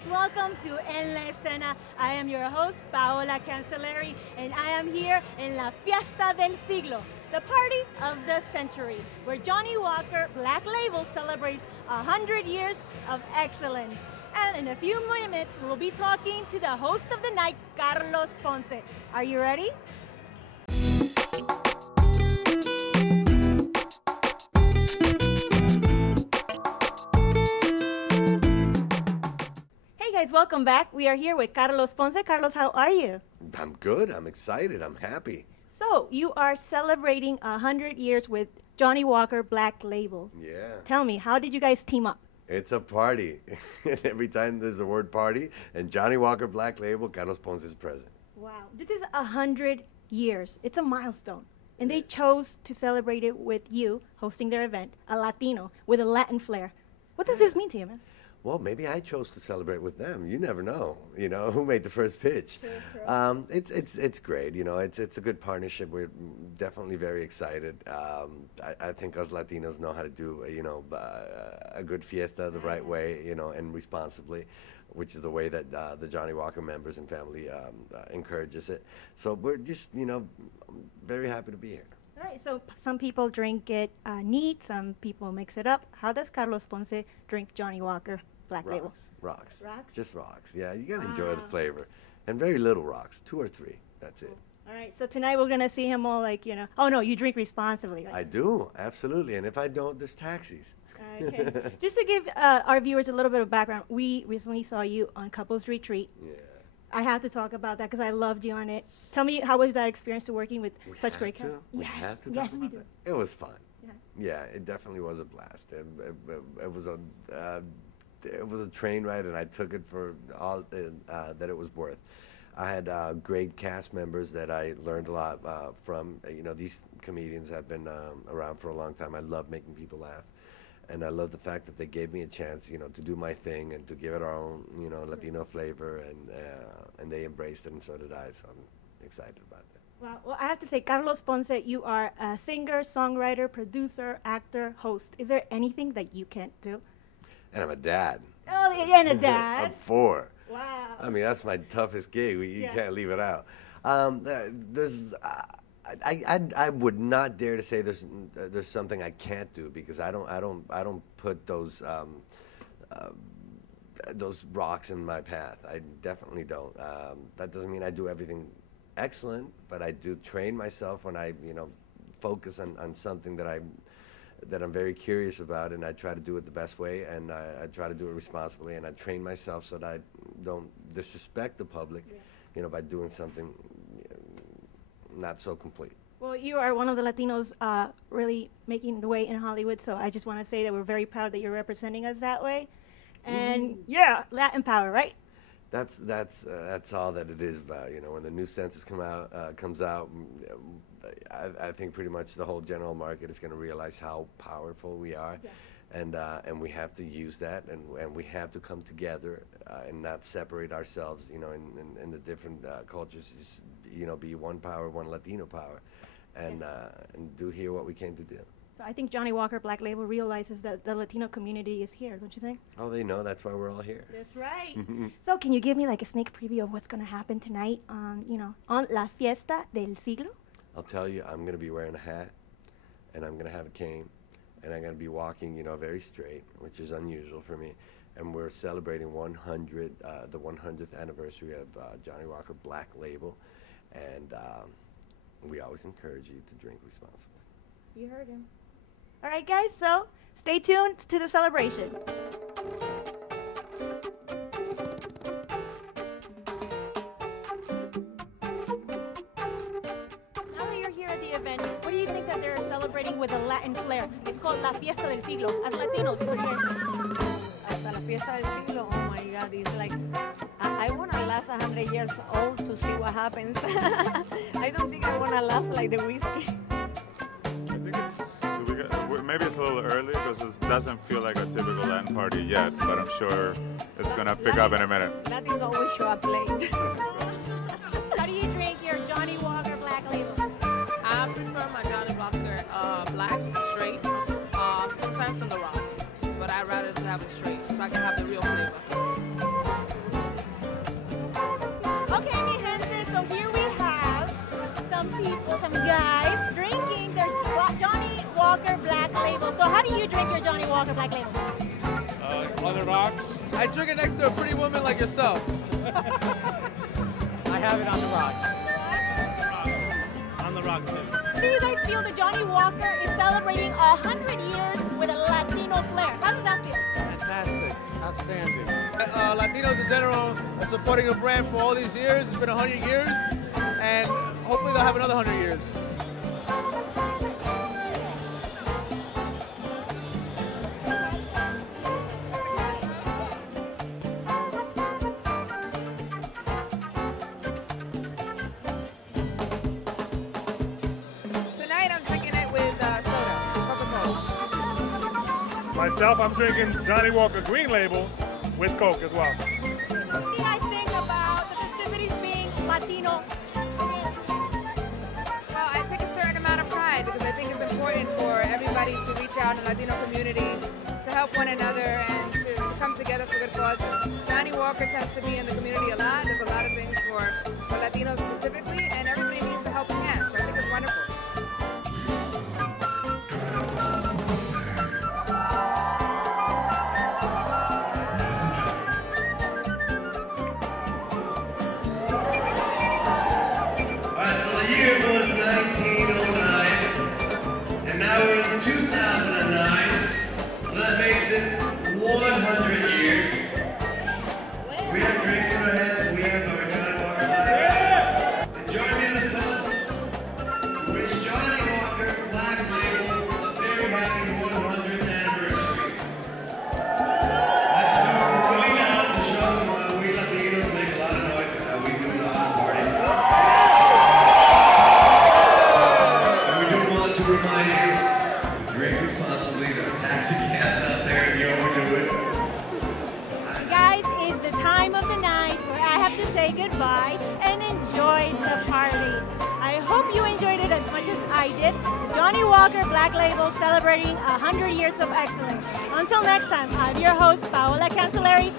guys, welcome to En la Escena. I am your host, Paola Cancelleri, and I am here in La Fiesta del Siglo, the party of the century, where Johnny Walker Black Label celebrates 100 years of excellence. And in a few minutes, we'll be talking to the host of the night, Carlos Ponce. Are you ready? Hey guys, welcome back. We are here with Carlos Ponce. Carlos, how are you? I'm good. I'm excited. I'm happy. So, you are celebrating 100 years with Johnny Walker Black Label. Yeah. Tell me, how did you guys team up? It's a party. And every time there's a word party, and Johnny Walker Black Label, Carlos Ponce is present. Wow. This is 100 years. It's a milestone. And they chose to celebrate it with you hosting their event, a Latino with a Latin flair. What does this mean to you, man? Well, maybe I chose to celebrate with them. You never know, who made the first pitch. True. It's great, it's a good partnership. We're definitely very excited. I think us Latinos know how to do, a good fiesta the right way, and responsibly, which is the way that the Johnny Walker members and family encourages it. So we're just, very happy to be here. All right, so some people drink it neat, some people mix it up. How does Carlos Ponce drink Johnny Walker Black Label? Rocks. Rocks? Just rocks. Yeah, you gotta enjoy the flavor. And very little rocks, 2 or 3, that's it. All right, so tonight we're gonna see him all like, oh no, you drink responsibly, right? I do, absolutely, and if I don't, there's taxis. Okay, just to give our viewers a little bit of background, we recently saw you on Couples Retreat. Yeah. I have to talk about that because I loved you on it. Tell me, how was that experience to working with such great cast? We Yes, have to yes, talk we about do. that. It was fun. Yeah. Yeah, it definitely was a blast. It was a train ride, and I took it for all that it was worth. I had great cast members that I learned a lot from. These comedians have been around for a long time. I love making people laugh. And I love the fact that they gave me a chance, to do my thing and to give it our own, Latino flavor, and they embraced it, and so did I. So I'm excited about that. Well, I have to say, Carlos Ponce, you are a singer, songwriter, producer, actor, host. Is there anything that you can't do? And I'm a dad. Oh, and a dad. I'm 4. Wow. I mean, that's my toughest gig. You can't leave it out. I would not dare to say there's something I can't do, because I don't put those rocks in my path. I definitely don't. That doesn't mean I do everything excellent, but I do train myself when I focus on something that I'm very curious about, and I try to do it the best way, and I try to do it responsibly, and I train myself so that I don't disrespect the public, by doing something not so complete. Well, you are one of the Latinos really making the way in Hollywood, so I just want to say that we're very proud that you're representing us that way. And yeah, Latin power, right? That's all that it is about. When the new census comes out, I think pretty much the whole general market is going to realize how powerful we are, and we have to use that, and we have to come together and not separate ourselves, in the different cultures. Just, be one power, one Latino power, and do here what we came to do. So I think Johnny Walker Black Label realizes that the Latino community is here, don't you think? Oh, they know. That's why we're all here. That's right. So can you give me like a sneak preview of what's going to happen tonight on La Fiesta del Siglo? I'll tell you, I'm going to be wearing a hat, and I'm going to have a cane, and I'm going to be walking, very straight, which is unusual for me. And we're celebrating the 100th anniversary of Johnny Walker Black Label, and we always encourage you to drink responsibly. You heard him. All right, guys, so stay tuned to the celebration. Now that you're here at the event, what do you think that they're celebrating with a Latin flair? It's called La Fiesta del Siglo. As Latinos, what do you guys think? Hasta la fiesta del siglo, oh my God, it's like, I want to last 100 years old to see what happens. I don't think I want to last like the whiskey. I think maybe it's a little early because it doesn't feel like a typical Latin party yet, but I'm sure it's going to pick up in a minute. Latins always show up late. How do you drink your Johnny Walker Black Label? I prefer my Johnny Walker black, straight, sometimes on the rocks, but I'd rather have it straight so I can have the real flavor. some people, some guys, drinking their Johnny Walker Black Label. So how do you drink your Johnny Walker Black Label? On the rocks. I drink it next to a pretty woman like yourself. I have it on the rocks. On the rocks, too. How do you guys feel that Johnny Walker is celebrating 100 years with a Latino flair? How does that feel? Fantastic. Outstanding. Latinos in general are supporting the brand for all these years. It's been 100 years, and hopefully they'll have another 100 years. Tonight I'm drinking it with soda, Coca-Cola. Myself, I'm drinking Johnny Walker Green Label with Coke as well. What do you guys think about the festivities being Latino? Well, I take a certain amount of pride because I think it's important for everybody to reach out in the Latino community, to help one another, and to come together for good causes. Johnny Walker tends to be in the community a lot. There's a lot of things for Latinos specifically, and everybody needs to help in hand, so I think it's wonderful. Guys, it's the time of the night where I have to say goodbye and enjoy the party. I hope you enjoyed it as much as I did. The Johnny Walker Black Label celebrating 100 years of excellence. Until next time, I'm your host, Paola Cancelleri.